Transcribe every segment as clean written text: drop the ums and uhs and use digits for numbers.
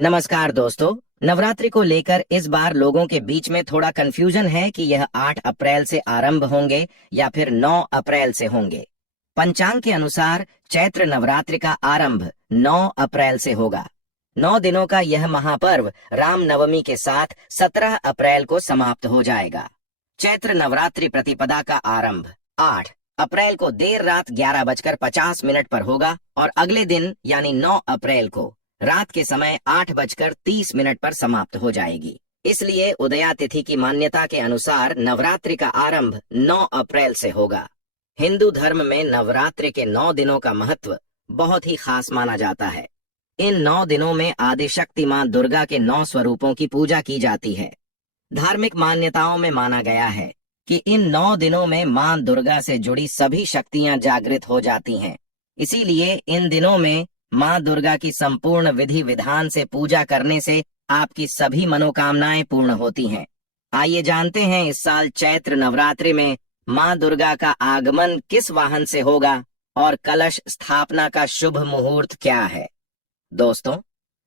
नमस्कार दोस्तों। नवरात्रि को लेकर इस बार लोगों के बीच में थोड़ा कंफ्यूजन है कि यह 8 अप्रैल से आरंभ होंगे या फिर 9 अप्रैल से होंगे। पंचांग के अनुसार चैत्र नवरात्रि का आरंभ 9 अप्रैल से होगा। 9 दिनों का यह महापर्व राम नवमी के साथ 17 अप्रैल को समाप्त हो जाएगा। चैत्र नवरात्रि प्रतिपदा का आरंभ 8 अप्रैल को देर रात 11:50 पर होगा और अगले दिन यानी 9 अप्रैल को रात के समय 8:30 पर समाप्त हो जाएगी। इसलिए उदया तिथि की मान्यता के अनुसार नवरात्रि का आरंभ 9 अप्रैल से होगा। हिंदू धर्म में नवरात्रि के 9 दिनों का महत्व बहुत ही खास माना जाता है। इन 9 दिनों में आदिशक्ति मां दुर्गा के 9 स्वरूपों की पूजा की जाती है। धार्मिक मान्यताओं में माना गया है कि इन 9 दिनों में मां दुर्गा से जुड़ी सभी शक्तियां जागृत हो जाती हैं। इसीलिए इन दिनों में मां दुर्गा की संपूर्ण विधि विधान से पूजा करने से आपकी सभी मनोकामनाएं पूर्ण होती हैं। आइए जानते हैं इस साल चैत्र नवरात्रि में मां दुर्गा का आगमन किस वाहन से होगा और कलश स्थापना का शुभ मुहूर्त क्या है। दोस्तों,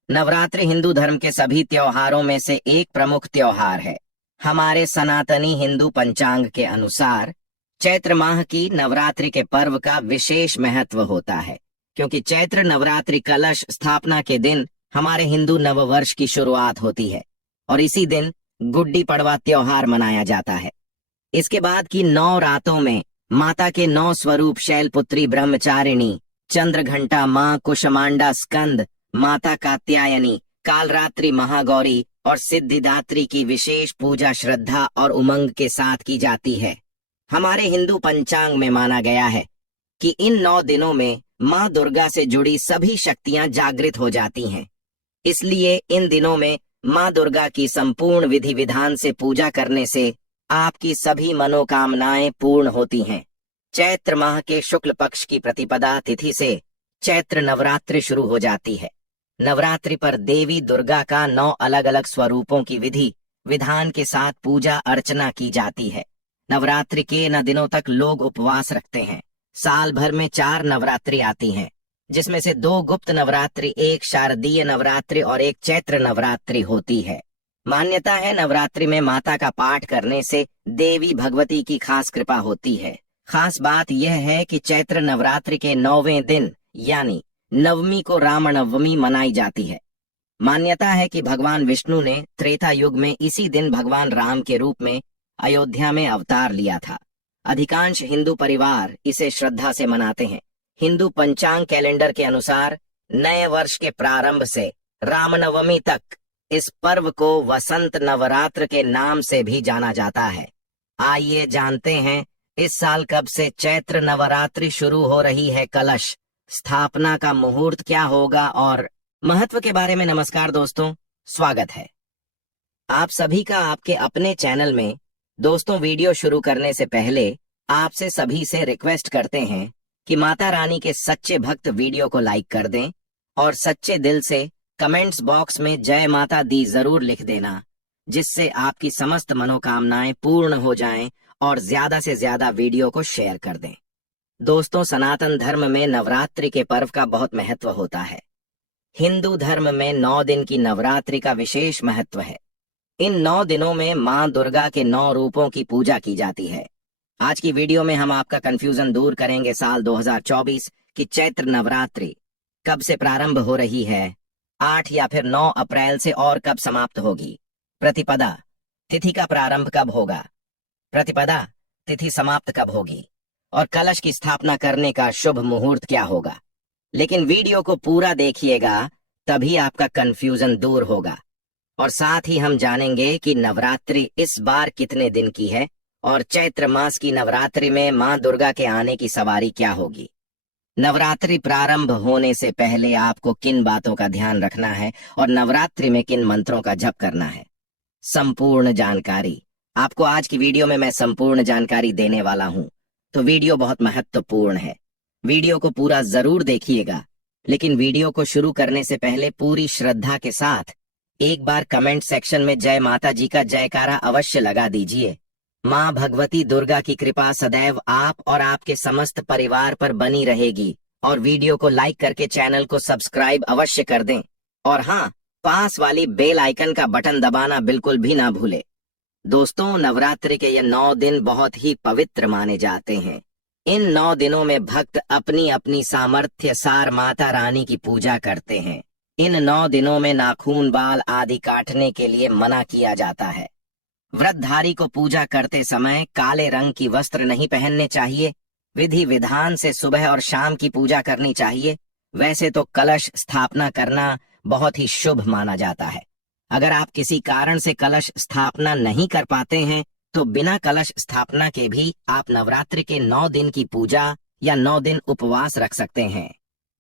नवरात्रि हिंदू धर्म के सभी त्योहारों में से एक प्रमुख त्योहार है। हमारे सनातनी हिंदू पंचांग के अनुसार चैत्र माह की नवरात्रि के पर्व का विशेष महत्व होता है, क्योंकि चैत्र नवरात्रि कलश स्थापना के दिन हमारे हिंदू नववर्ष की शुरुआत होती है और इसी दिन गुड्डी पड़वा त्योहार मनाया जाता है। इसके बाद की 9 रातों में माता के 9 स्वरूप शैलपुत्री ब्रह्मचारिणी, चंद्रघंटा मां कुष्मांडा स्कंद, माता कात्यायनी, कालरात्रि महागौरी और सिद्धिदात्री की विशेष पूजा श्रद्धा और उमंग के साथ की जाती है। हमारे हिंदू पंचांग में माना गया है कि इन 9 दिनों में मां दुर्गा से जुड़ी सभी शक्तियां जागृत हो जाती हैं। इसलिए इन दिनों में मां दुर्गा की संपूर्ण विधि विधान से पूजा करने से आपकी सभी मनोकामनाएं पूर्ण होती हैं। चैत्र माह के शुक्ल पक्ष की प्रतिपदा तिथि से चैत्र नवरात्रि शुरू हो जाती है। नवरात्रि पर देवी दुर्गा का 9 अलग अलग स्वरूपों की विधि विधान के साथ पूजा अर्चना की जाती है। नवरात्रि के इन दिनों तक लोग उपवास रखते हैं। साल भर में 4 नवरात्रि आती हैं, जिसमें से 2 गुप्त नवरात्रि, एक शारदीय नवरात्रि और एक चैत्र नवरात्रि होती है। मान्यता है नवरात्रि में माता का पाठ करने से देवी भगवती की खास कृपा होती है। खास बात यह है कि चैत्र नवरात्रि के 9वें दिन यानी नवमी को राम नवमी मनाई जाती है। मान्यता है कि भगवान विष्णु ने त्रेता युग में इसी दिन भगवान राम के रूप में अयोध्या में अवतार लिया था। अधिकांश हिंदू परिवार इसे श्रद्धा से मनाते हैं। हिंदू पंचांग कैलेंडर के अनुसार नए वर्ष के प्रारंभ से रामनवमी तक इस पर्व को वसंत नवरात्र के नाम से भी जाना जाता है। आइए जानते हैं इस साल कब से चैत्र नवरात्रि शुरू हो रही है, कलश स्थापना का मुहूर्त क्या होगा और महत्व के बारे में। नमस्कार दोस्तों, स्वागत है आप सभी का आपके अपने चैनल में। दोस्तों, वीडियो शुरू करने से पहले आपसे सभी से रिक्वेस्ट करते हैं कि माता रानी के सच्चे भक्त वीडियो को लाइक कर दें और सच्चे दिल से कमेंट्स बॉक्स में जय माता दी जरूर लिख देना, जिससे आपकी समस्त मनोकामनाएं पूर्ण हो जाएं और ज्यादा से ज्यादा वीडियो को शेयर कर दें। दोस्तों, सनातन धर्म में नवरात्रि के पर्व का बहुत महत्व होता है। हिंदू धर्म में 9 दिन की नवरात्रि का विशेष महत्व है। इन 9 दिनों में मां दुर्गा के 9 रूपों की पूजा की जाती है। आज की वीडियो में हम आपका कंफ्यूजन दूर करेंगे। साल 2024 की चैत्र नवरात्रि कब से प्रारंभ हो रही है, 8 या फिर 9 अप्रैल से, और कब समाप्त होगी। प्रतिपदा तिथि का प्रारंभ कब होगा, प्रतिपदा तिथि समाप्त कब होगी और कलश की स्थापना करने का शुभ मुहूर्त क्या होगा। लेकिन वीडियो को पूरा देखिएगा, तभी आपका कंफ्यूजन दूर होगा और साथ ही हम जानेंगे कि नवरात्रि इस बार कितने दिन की है और चैत्र मास की नवरात्रि में मां दुर्गा के आने की सवारी क्या होगी। नवरात्रि प्रारंभ होने से पहले आपको किन बातों का ध्यान रखना है और नवरात्रि में किन मंत्रों का जप करना है, संपूर्ण जानकारी आपको आज की वीडियो में मैं संपूर्ण जानकारी देने वाला हूं। तो वीडियो बहुत महत्वपूर्ण है, वीडियो को पूरा जरूर देखिएगा। लेकिन वीडियो को शुरू करने से पहले पूरी श्रद्धा के साथ एक बार कमेंट सेक्शन में जय माता जी का जयकारा अवश्य लगा दीजिए। मां भगवती दुर्गा की कृपा सदैव आप और आपके समस्त परिवार पर बनी रहेगी। और वीडियो को लाइक करके चैनल को सब्सक्राइब अवश्य कर दें। और हाँ, पास वाली बेल आइकन का बटन दबाना बिल्कुल भी ना भूले। दोस्तों, नवरात्रि के ये 9 दिन बहुत ही पवित्र माने जाते हैं। इन 9 दिनों में भक्त अपनी अपनी सामर्थ्य सार माता रानी की पूजा करते हैं। इन 9 दिनों में नाखून, बाल आदि काटने के लिए मना किया जाता है। व्रतधारी को पूजा करते समय काले रंग की वस्त्र नहीं पहनने चाहिए। विधि विधान से सुबह और शाम की पूजा करनी चाहिए। वैसे तो कलश स्थापना करना बहुत ही शुभ माना जाता है। अगर आप किसी कारण से कलश स्थापना नहीं कर पाते हैं तो बिना कलश स्थापना के भी आप नवरात्रि के 9 दिन की पूजा या 9 दिन उपवास रख सकते हैं।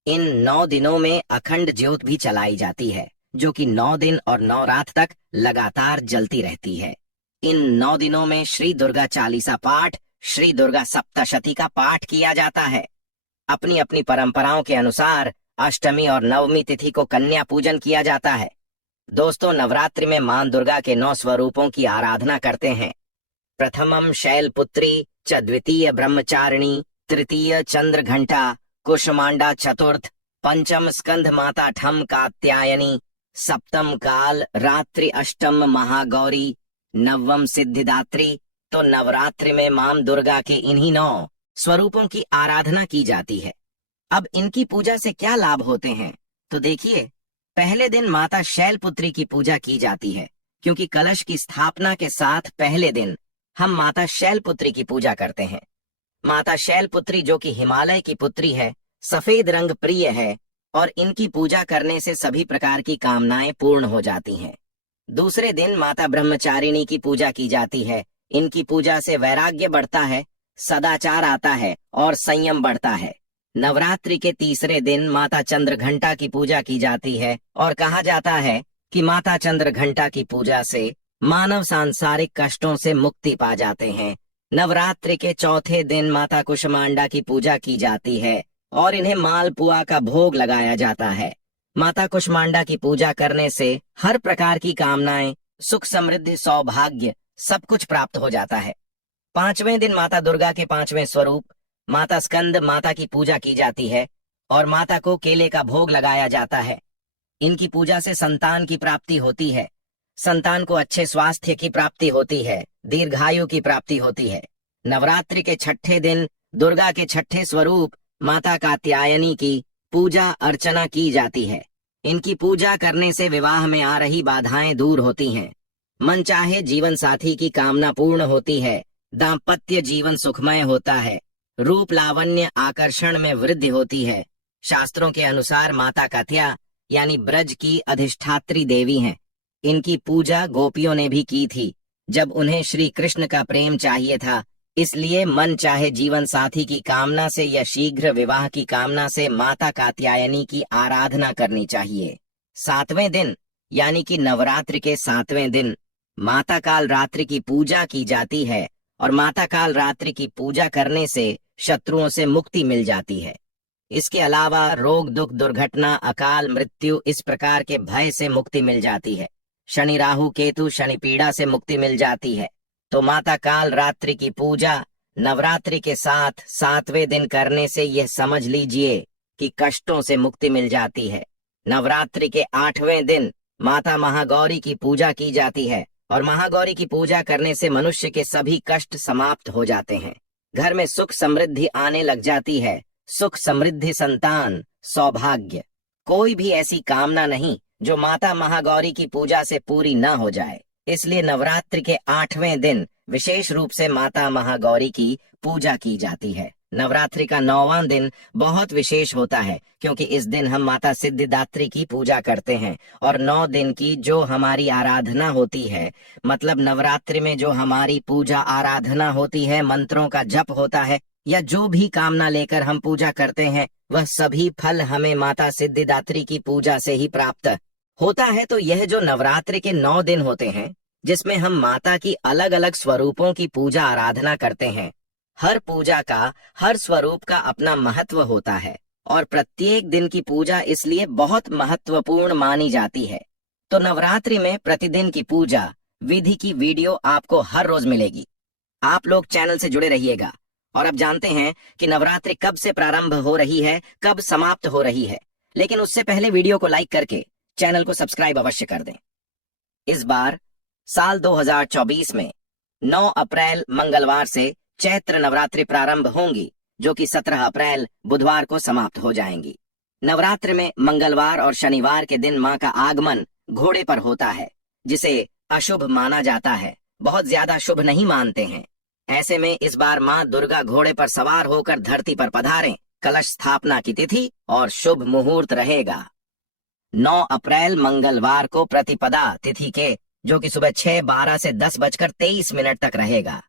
इन 9 दिनों में अखंड ज्योत भी चलाई जाती है, जो कि 9 दिन और 9 रात तक लगातार जलती रहती है। इन 9 दिनों में श्री दुर्गा चालीसा पाठ, श्री दुर्गा सप्तशती का पाठ किया जाता है। अपनी अपनी परंपराओं के अनुसार अष्टमी और नवमी तिथि को कन्या पूजन किया जाता है। दोस्तों, नवरात्रि में मां दुर्गा के 9 स्वरूपों की आराधना करते हैं। प्रथमम शैलपुत्री च, द्वितीय ब्रह्मचारिणी, तृतीय चंद्र घंटा, कुष्मांडा चतुर्थ, पंचम स्कंध माता ठम कात्यायनी, सप्तम काल रात्रि, अष्टम महागौरी, नवम सिद्धिदात्री। तो नवरात्रि में मां दुर्गा के इन्हीं 9 स्वरूपों की आराधना की जाती है। अब इनकी पूजा से क्या लाभ होते हैं, तो देखिए, पहले दिन माता शैलपुत्री की पूजा की जाती है, क्योंकि कलश की स्थापना के साथ पहले दिन हम माता शैलपुत्री की पूजा करते हैं। माता शैलपुत्री, जो कि हिमालय की पुत्री है, सफेद रंग प्रिय है और इनकी पूजा करने से सभी प्रकार की कामनाएं पूर्ण हो जाती हैं। दूसरे दिन माता ब्रह्मचारिणी की पूजा की जाती है। इनकी पूजा से वैराग्य बढ़ता है, सदाचार आता है और संयम बढ़ता है। नवरात्रि के तीसरे दिन माता चंद्रघंटा की पूजा की जाती है और कहा जाता है कि माता चंद्रघंटा की पूजा से मानव सांसारिक कष्टों से मुक्ति पा जाते हैं। नवरात्रि के चौथे दिन माता कुष्मांडा की पूजा की जाती है और इन्हें मालपुआ का भोग लगाया जाता है। माता कुष्मांडा की पूजा करने से हर प्रकार की कामनाएं, सुख, समृद्धि, सौभाग्य सब कुछ प्राप्त हो जाता है। 5वें दिन माता दुर्गा के 5वें स्वरूप माता स्कंद माता की पूजा की जाती है और माता को केले का भोग लगाया जाता है। इनकी पूजा से संतान की प्राप्ति होती है। संतान को अच्छे स्वास्थ्य की प्राप्ति होती है, दीर्घायु की प्राप्ति होती है। नवरात्रि के 6ठे दिन दुर्गा के 6ठे स्वरूप माता कात्यायनी की पूजा अर्चना की जाती है। इनकी पूजा करने से विवाह में आ रही बाधाएं दूर होती हैं। मनचाहे जीवन साथी की कामना पूर्ण होती है। दाम्पत्य जीवन सुखमय होता है। रूप लावण्य आकर्षण में वृद्धि होती है। शास्त्रों के अनुसार माता कात्या यानी ब्रज की अधिष्ठात्री देवी हैं। इनकी पूजा गोपियों ने भी की थी जब उन्हें श्री कृष्ण का प्रेम चाहिए था। इसलिए मन चाहे जीवन साथी की कामना से या शीघ्र विवाह की कामना से माता कात्यायनी की आराधना करनी चाहिए। 7वें दिन यानी कि नवरात्रि के 7वें दिन माता काल रात्रि की पूजा की जाती है और माता काल रात्रि की पूजा करने से शत्रुओं से मुक्ति मिल जाती है। इसके अलावा रोग, दुख, दुर्घटना, अकाल मृत्यु इस प्रकार के भय से मुक्ति मिल जाती है। शनि, राहु, केतु, शनि पीड़ा से मुक्ति मिल जाती है। तो माता काल रात्रि की पूजा नवरात्रि के साथ 7वें दिन करने से यह समझ लीजिए कि कष्टों से मुक्ति मिल जाती है। नवरात्रि के 8वें दिन माता महागौरी की पूजा की जाती है और महागौरी की पूजा करने से मनुष्य के सभी कष्ट समाप्त हो जाते हैं। घर में सुख समृद्धि आने लग जाती है। सुख, समृद्धि, संतान, सौभाग्य, कोई भी ऐसी कामना नहीं जो माता महागौरी की पूजा से पूरी न हो जाए। इसलिए नवरात्रि के 8वें दिन विशेष रूप से माता महागौरी की पूजा की जाती है। नवरात्रि का 9वां दिन बहुत विशेष होता है क्योंकि इस दिन हम माता सिद्धिदात्री की पूजा करते हैं और 9 दिन की जो हमारी आराधना होती है, मतलब नवरात्रि में जो हमारी पूजा आराधना होती है, मंत्रों का जप होता है या जो भी कामना लेकर हम पूजा करते हैं, वह सभी फल हमें माता सिद्धिदात्री की पूजा से ही प्राप्त होता है। तो यह जो नवरात्रि के 9 दिन होते हैं जिसमें हम माता की अलग अलग स्वरूपों की पूजा आराधना करते हैं, हर पूजा का, हर स्वरूप का अपना महत्व होता है और प्रत्येक दिन की पूजा इसलिए बहुत महत्वपूर्ण मानी जाती है। तो नवरात्रि में प्रतिदिन की पूजा विधि की वीडियो आपको हर रोज मिलेगी। आप लोग चैनल से जुड़े रहिएगा। और अब जानते हैं कि नवरात्रि कब से प्रारंभ हो रही है, कब समाप्त हो रही है। लेकिन उससे पहले वीडियो को लाइक करके चैनल को सब्सक्राइब अवश्य कर दें। इस बार साल 2024 में 9 अप्रैल मंगलवार से चैत्र नवरात्रि प्रारंभ होंगी, जो कि 17 अप्रैल बुधवार को समाप्त हो जाएंगी। नवरात्र में मंगलवार और शनिवार के दिन मां का आगमन घोड़े पर होता है, जिसे अशुभ माना जाता है, बहुत ज्यादा शुभ नहीं मानते हैं। ऐसे में इस बार मां दुर्गा घोड़े पर सवार होकर धरती पर पधारें। कलश स्थापना की तिथि और शुभ मुहूर्त रहेगा 9 अप्रैल मंगलवार को प्रतिपदा तिथि के, जो कि सुबह 6:12 से 10:23 तक रहेगा।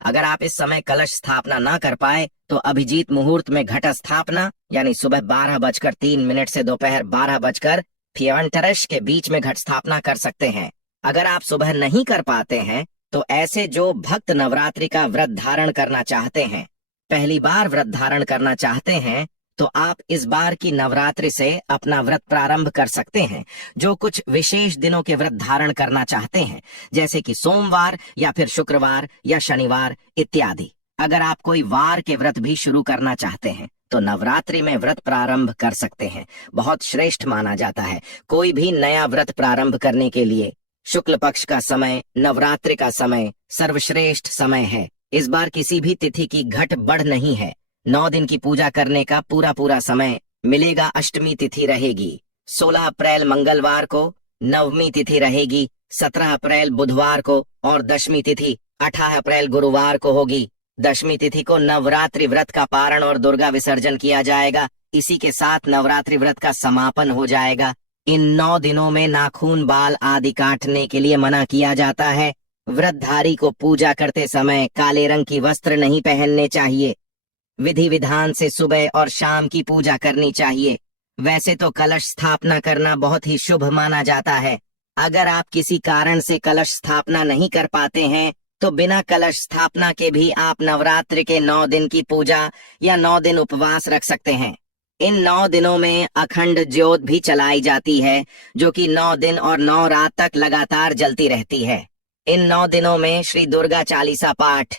अगर आप इस समय कलश स्थापना ना कर पाए तो अभिजीत मुहूर्त में घट स्थापना यानी सुबह 12:03 से दोपहर 12:53 के बीच में घट स्थापना कर सकते हैं। अगर आप सुबह नहीं कर पाते हैं तो ऐसे जो भक्त नवरात्रि का व्रत धारण करना चाहते हैं, पहली बार व्रत धारण करना चाहते हैं, तो आप इस बार की नवरात्रि से अपना व्रत प्रारंभ कर सकते हैं। जो कुछ विशेष दिनों के व्रत धारण करना चाहते हैं, जैसे कि सोमवार या फिर शुक्रवार या शनिवार इत्यादि। अगर आप कोई वार के व्रत भी शुरू करना चाहते हैं तो नवरात्रि में व्रत प्रारंभ कर सकते हैं। बहुत श्रेष्ठ माना जाता है। कोई भी नया व्रत प्रारंभ करने के लिए शुक्ल पक्ष का समय, नवरात्रि का समय सर्वश्रेष्ठ समय है। इस बार किसी भी तिथि की घट बढ़ नहीं है। 9 दिन की पूजा करने का पूरा समय मिलेगा। अष्टमी तिथि रहेगी 16 अप्रैल मंगलवार को, नवमी तिथि रहेगी 17 अप्रैल बुधवार को और दशमी तिथि 18 अप्रैल गुरुवार को होगी। दशमी तिथि को नवरात्रि व्रत का पारण और दुर्गा विसर्जन किया जाएगा। इसी के साथ नवरात्रि व्रत का समापन हो जाएगा। इन 9 दिनों में नाखून, बाल आदि काटने के लिए मना किया जाता है। व्रतधारी को पूजा करते समय काले रंग की वस्त्र नहीं पहनने चाहिए। विधि विधान से सुबह और शाम की पूजा करनी चाहिए। वैसे तो कलश स्थापना करना बहुत ही शुभ माना जाता है। अगर आप किसी कारण से कलश स्थापना नहीं कर पाते हैं तो बिना कलश स्थापना के भी आप नवरात्रि के 9 दिन की पूजा या 9 दिन उपवास रख सकते हैं। इन 9 दिनों में अखंड ज्योत भी चलाई जाती है, जो कि 9 दिन और 9 रात तक लगातार जलती रहती है। इन 9 दिनों में श्री दुर्गा चालीसा पाठ,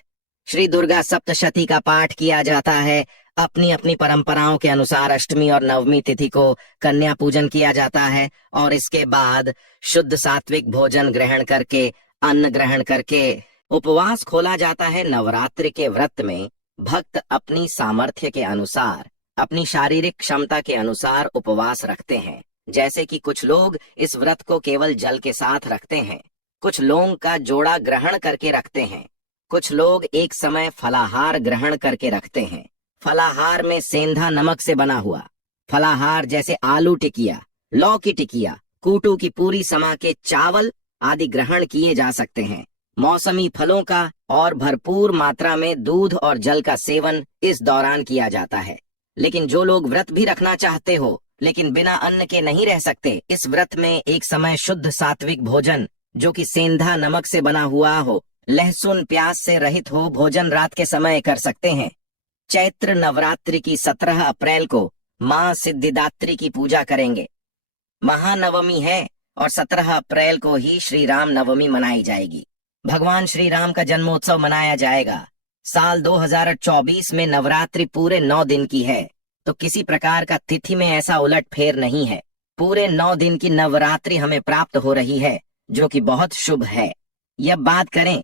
श्री दुर्गा सप्तशती का पाठ किया जाता है। अपनी अपनी परंपराओं के अनुसार अष्टमी और नवमी तिथि को कन्या पूजन किया जाता है और इसके बाद शुद्ध सात्विक भोजन ग्रहण करके, अन्न ग्रहण करके उपवास खोला जाता है। नवरात्रि के व्रत में भक्त अपनी सामर्थ्य के अनुसार, अपनी शारीरिक क्षमता के अनुसार उपवास रखते हैं। जैसे कि कुछ लोग इस व्रत को केवल जल के साथ रखते हैं, कुछ लौंग का जोड़ा ग्रहण करके रखते हैं, कुछ लोग एक समय फलाहार ग्रहण करके रखते हैं। फलाहार में सेंधा नमक से बना हुआ फलाहार जैसे आलू टिकिया, लौकी टिकिया, कूटू की पूरी समा के चावल आदि ग्रहण किए जा सकते हैं। मौसमी फलों का और भरपूर मात्रा में दूध और जल का सेवन इस दौरान किया जाता है। लेकिन जो लोग व्रत भी रखना चाहते हो लेकिन बिना अन्न के नहीं रह सकते, इस व्रत में एक समय शुद्ध सात्विक भोजन, जो कि सेंधा नमक से बना हुआ हो, लहसुन प्याज से रहित हो, भोजन रात के समय कर सकते हैं। चैत्र नवरात्रि की 17 अप्रैल को मां सिद्धिदात्री की पूजा करेंगे। महानवमी है और 17 अप्रैल को ही श्री राम नवमी मनाई जाएगी। भगवान श्री राम का जन्मोत्सव मनाया जाएगा। साल 2024 में नवरात्रि पूरे 9 दिन की है, तो किसी प्रकार का तिथि में ऐसा उलट फेर नहीं है। पूरे 9 दिन की नवरात्रि हमें प्राप्त हो रही है, जो कि बहुत शुभ है। यह बात करें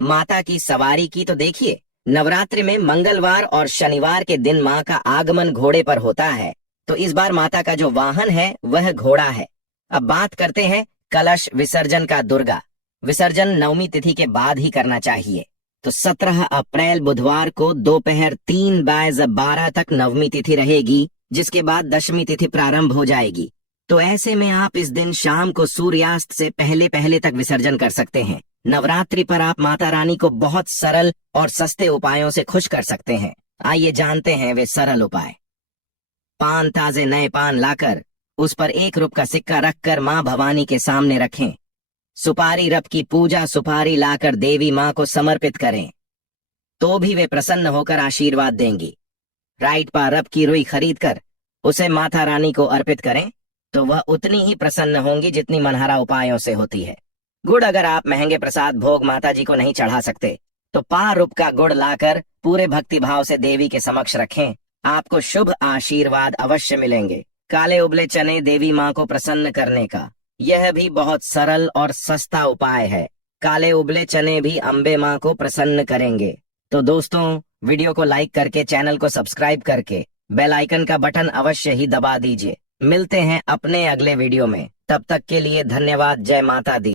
माता की सवारी की तो देखिए, नवरात्रि में मंगलवार और शनिवार के दिन मां का आगमन घोड़े पर होता है, तो इस बार माता का जो वाहन है वह घोड़ा है। अब बात करते हैं कलश विसर्जन का। दुर्गा विसर्जन नवमी तिथि के बाद ही करना चाहिए। तो 17 अप्रैल बुधवार को दोपहर 3:12 तक नवमी तिथि रहेगी, जिसके बाद दशमी तिथि प्रारंभ हो जाएगी। तो ऐसे में आप इस दिन शाम को सूर्यास्त से पहले तक विसर्जन कर सकते हैं। नवरात्रि पर आप माता रानी को बहुत सरल और सस्ते उपायों से खुश कर सकते हैं। आइए जानते हैं वे सरल उपाय। पान, ताजे नए पान लाकर उस पर 1 रुपये का सिक्का रखकर मां भवानी के सामने रखें। सुपारी रब की पूजा सुपारी लाकर देवी मां को समर्पित करें, तो भी वे प्रसन्न होकर आशीर्वाद देंगी। राइट पा रब की रुई खरीद कर उसे माता रानी को अर्पित करें, तो वह उतनी ही प्रसन्न होंगी जितनी मनहरा उपायों से होती है। गुड़, अगर आप महंगे प्रसाद भोग माता जी को नहीं चढ़ा सकते तो पा रुप का गुड़ लाकर पूरे भक्ति भाव से देवी के समक्ष रखें। आपको शुभ आशीर्वाद अवश्य मिलेंगे। काले उबले चने देवी माँ को प्रसन्न करने का यह भी बहुत सरल और सस्ता उपाय है। काले उबले चने भी अम्बे माँ को प्रसन्न करेंगे। तो दोस्तों, वीडियो को लाइक करके चैनल को सब्सक्राइब करके बेल आइकन का बटन अवश्य ही दबा दीजिए। मिलते हैं अपने अगले वीडियो में, तब तक के लिए धन्यवाद। जय माता दी।